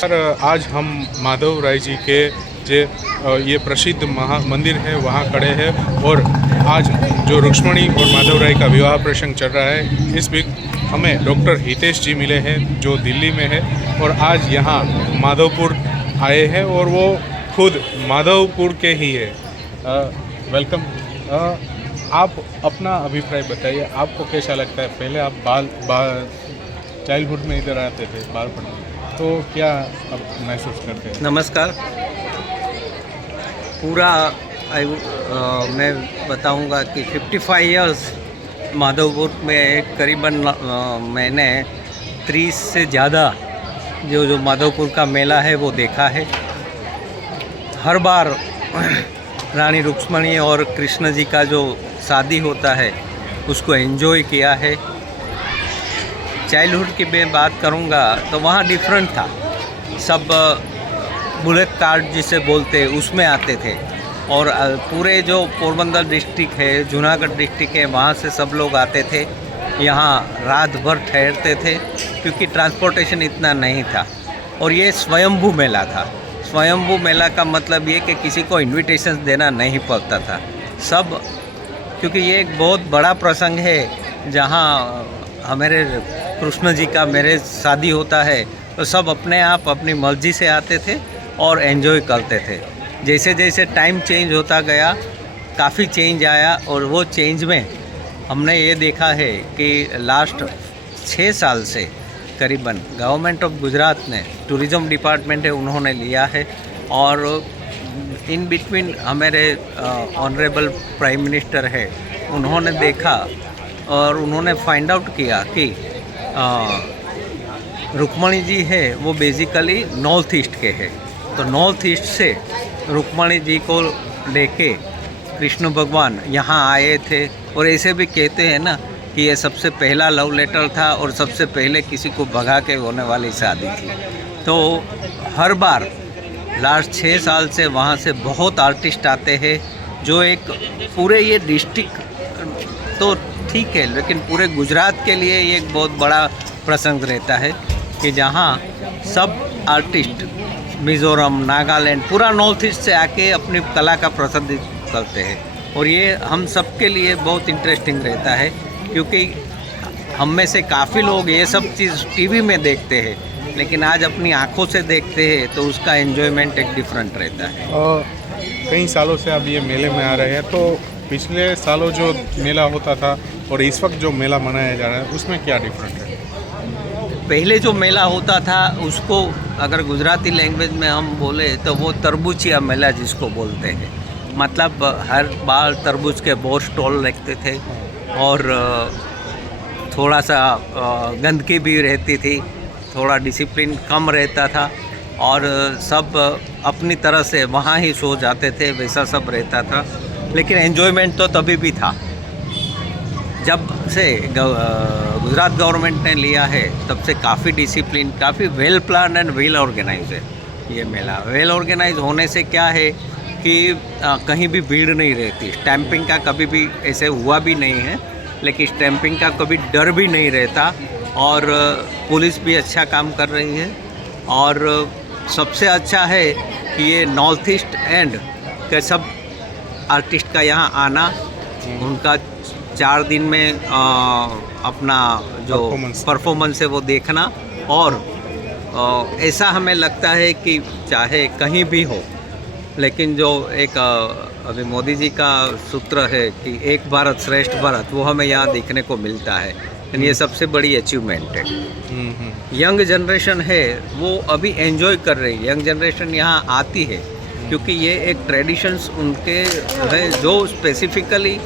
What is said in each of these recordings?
Sir आज हम माधव राय जी के ये प्रसिद्ध मंदिर है वहाँ खड़े हैं और आज जो रुक्मणी और माधव राय का विवाह प्रसंग चल रहा है इस बीच हमें डॉक्टर हितेश जी मिले हैं जो दिल्ली में है और आज यहाँ माधवपुर आए हैं और वो खुद माधवपुर के ही है। वेलकम। आप अपना अभिप्राय बताइए, आपको कैसा लगता है? पहले आप चाइल्डहुड में इधर आते थे बालपन में, तो क्या अब महसूस करते हैं? नमस्कार। पूरा मैं बताऊंगा कि 55 इयर्स माधवपुर में करीबन मैंने 30 से ज़्यादा जो माधवपुर का मेला है वो देखा है। हर बार रानी रुक्मणी और कृष्ण जी का जो शादी होता है उसको एंजॉय किया है। चाइल्डहुड की मैं बात करूंगा तो वहाँ डिफरेंट था। सब बुलेट कार्ट जिसे बोलते उसमें आते थे और पूरे जो पोरबंदर डिस्ट्रिक्ट है, जूनागढ़ डिस्ट्रिक्ट है, वहाँ से सब लोग आते थे। यहाँ रात भर ठहरते थे क्योंकि ट्रांसपोर्टेशन इतना नहीं था। और ये स्वयंभू मेला था। स्वयंभू मेला का मतलब ये कि किसी को इन्विटेशन देना नहीं पड़ता था। सब, क्योंकि ये एक बहुत बड़ा प्रसंग है जहाँ हमारे कृष्ण जी का मैरिज शादी होता है, तो सब अपने आप अपनी मर्जी से आते थे और एंजॉय करते थे। जैसे जैसे टाइम चेंज होता गया काफ़ी चेंज आया और वो चेंज में हमने ये देखा है कि लास्ट 6 साल से करीबन गवर्नमेंट ऑफ गुजरात ने टूरिज़्म डिपार्टमेंट है उन्होंने लिया है और इन बिटवीन हमारे ऑनरेबल प्राइम मिनिस्टर है उन्होंने देखा और उन्होंने फाइंड आउट किया कि रुक्मणी जी है वो बेसिकली नॉर्थ ईस्ट के हैं। तो नॉर्थ ईस्ट से रुक्मणी जी को लेके कृष्ण भगवान यहाँ आए थे। और ऐसे भी कहते हैं ना कि ये सबसे पहला लव लेटर था और सबसे पहले किसी को भगा के होने वाली शादी थी। तो हर बार लास्ट 6 साल से वहाँ से बहुत आर्टिस्ट आते हैं जो एक पूरे ये डिस्ट्रिक्ट तो ठीक है लेकिन पूरे गुजरात के लिए ये एक बहुत बड़ा प्रसंग रहता है कि जहाँ सब आर्टिस्ट मिज़ोरम, नागालैंड, पूरा नॉर्थ ईस्ट से आके अपनी कला का प्रदर्शित करते हैं। और ये हम सब के लिए बहुत इंटरेस्टिंग रहता है क्योंकि हम में से काफ़ी लोग ये सब चीज़ टीवी में देखते हैं लेकिन आज अपनी आँखों से देखते हैं तो उसका एन्जॉयमेंट एक डिफरेंट रहता है। कई सालों से अब ये मेले में आ रहे हैं, तो पिछले सालों जो मेला होता था और इस वक्त जो मेला मनाया जा रहा है उसमें क्या डिफरेंट है? पहले जो मेला होता था उसको अगर गुजराती लैंग्वेज में हम बोले तो वो तरबूचिया मेला जिसको बोलते हैं। मतलब हर बार तरबूज के बहुत स्टॉल रखते थे और थोड़ा सा गंदगी भी रहती थी, थोड़ा डिसिप्लिन कम रहता था और सब अपनी तरह से वहाँ ही सो जाते थे, वैसा सब रहता था। लेकिन एन्जॉयमेंट तो तभी भी था। जब से गुजरात गवर्नमेंट ने लिया है तब से काफ़ी डिसिप्लिन, काफ़ी well plan and well organise है ये मेला। वेल ऑर्गेनाइज होने से क्या है कि कहीं भी भीड़ नहीं रहती। स्टैंपिंग का कभी भी ऐसे हुआ भी नहीं है, लेकिन स्टैंपिंग का कभी डर भी नहीं रहता और पुलिस भी अच्छा काम कर रही है। और सबसे अच्छा है कि ये नॉर्थ ईस्ट एंड के सब आर्टिस्ट का यहाँ आना, उनका 4 दिन में अपना जो परफॉर्मेंस है वो देखना। और ऐसा हमें लगता है कि चाहे कहीं भी हो लेकिन जो एक अभी मोदी जी का सूत्र है कि एक भारत श्रेष्ठ भारत, वो हमें यहाँ देखने को मिलता है। ये सबसे बड़ी अचीवमेंट है। यंग जनरेशन है वो अभी एंजॉय कर रही है। यंग जनरेशन यहाँ आती है क्योंकि ये एक ट्रेडिशंस उनके है जो स्पेसिफिकली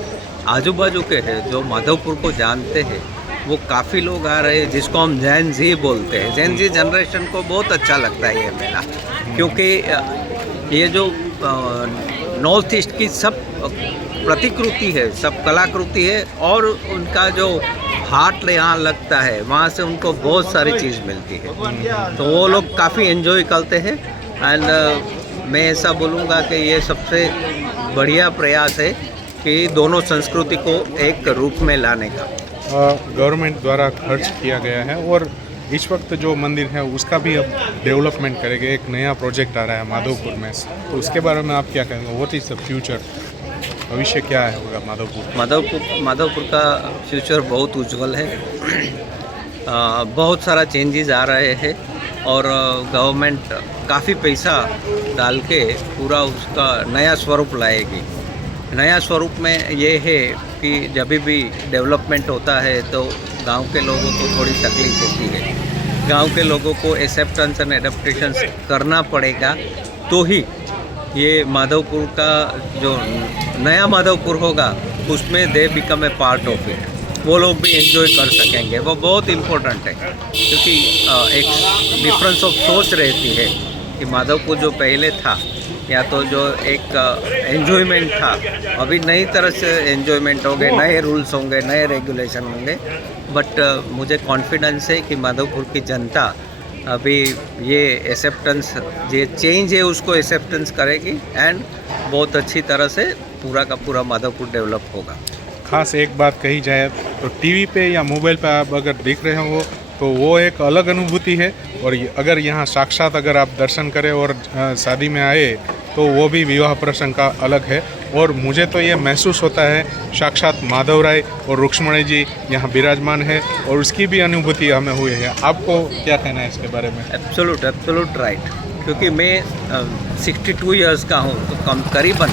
आजू बाजू के हैं, जो माधवपुर को जानते हैं। वो काफ़ी लोग आ रहे हैं जिसको हम जैन जी बोलते हैं। जैन जी जनरेशन को बहुत अच्छा लगता है ये मेला क्योंकि ये जो नॉर्थ ईस्ट की सब प्रतिकृति है, सब कलाकृति है और उनका जो हार्ट यहाँ लगता है वहाँ से उनको बहुत सारी चीज़ मिलती है। तो वो लोग काफ़ी एंजॉय करते हैं। एंड मैं ऐसा बोलूँगा कि ये सबसे बढ़िया प्रयास है कि दोनों संस्कृति को एक रूप में लाने का। गवर्नमेंट द्वारा खर्च किया गया है और इस वक्त जो मंदिर है उसका भी अब डेवलपमेंट करेंगे, एक नया प्रोजेक्ट आ रहा है माधवपुर में, तो उसके बारे में आप क्या कहेंगे? What is the future? भविष्य क्या है होगा माधवपुर का फ्यूचर बहुत उज्जवल है। बहुत सारा चेंजेस आ रहे हैं और गवर्नमेंट काफ़ी पैसा डाल के पूरा उसका नया स्वरूप लाएगी। नया स्वरूप में ये है कि जब भी डेवलपमेंट होता है तो गांव के लोगों को थोड़ी तकलीफ होती है। गांव के लोगों को एक्सेप्टेंस एंड एडेप्टेशन करना पड़ेगा, तो ही ये माधवपुर का जो नया माधवपुर होगा उसमें they become a part of it, वो लोग भी एंजॉय कर सकेंगे। वो बहुत इम्पोर्टेंट है, क्योंकि एक डिफरेंस ऑफ सोच रहती है कि माधवपुर जो पहले था, या तो जो एक एन्जॉयमेंट था, अभी नई तरह से एन्जॉयमेंट होंगे, नए रूल्स होंगे, नए रेगुलेशन होंगे। बट मुझे कॉन्फिडेंस है कि माधवपुर की जनता अभी ये एक्सेप्टेंस, ये चेंज है उसको एक्सेप्टेंस करेगी एंड बहुत अच्छी तरह से पूरा का पूरा माधवपुर डेवलप होगा। खास एक बात कही जाए तो टीवी पे या मोबाइल पे आप अगर देख रहे हो तो वो एक अलग अनुभूति है, और अगर यहाँ साक्षात अगर आप दर्शन करें और शादी में आए तो वो भी विवाह प्रसंग का अलग है। और मुझे तो ये महसूस होता है साक्षात माधव राय और रुक्ष्मणी जी यहाँ विराजमान है, और उसकी भी अनुभूति हमें हुई है। आपको क्या कहना है इसके बारे में? एब्सोल्यूट राइट, क्योंकि मैं 62 इयर्स का हूँ, तो करीबन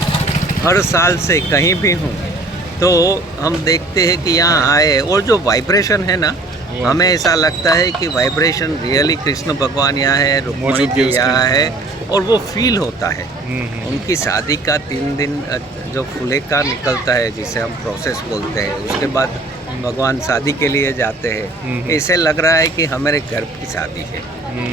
हर साल से कहीं भी हूँ तो हम देखते हैं कि यहाँ आए और जो वाइब्रेशन है ना, हमें ऐसा लगता है कि वाइब्रेशन रियली कृष्ण भगवान यहाँ है, रुक्मिणी जी यहाँ है, और वो फील होता है। उनकी शादी का 3 दिन जो फुले का निकलता है, जिसे हम प्रोसेस बोलते हैं, उसके बाद भगवान शादी के लिए जाते हैं। ऐसे लग रहा है कि हमारे घर की शादी है,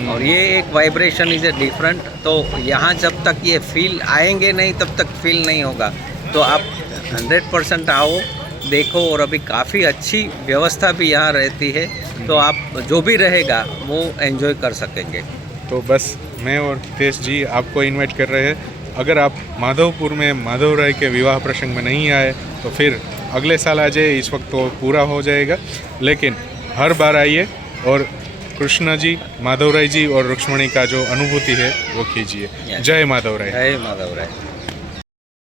और ये एक वाइब्रेशन इज ए डिफरेंट। तो यहाँ जब तक ये फील आएंगे नहीं तब तक फील नहीं होगा। तो आप 100% आओ, देखो, और अभी काफ़ी अच्छी व्यवस्था भी यहाँ रहती है, तो आप जो भी रहेगा वो एंजॉय कर सकेंगे। तो बस मैं और हितेश जी आपको इनवाइट कर रहे हैं, अगर आप माधवपुर में माधव राय के विवाह प्रसंग में नहीं आए तो फिर अगले साल आ जाइए, इस वक्त तो पूरा हो जाएगा, लेकिन हर बार आइए और कृष्ण जी, माधव राय जी और रुक्ष्मणी का जो अनुभूति है वो कीजिए। जय माधव राय। जय माधव राय।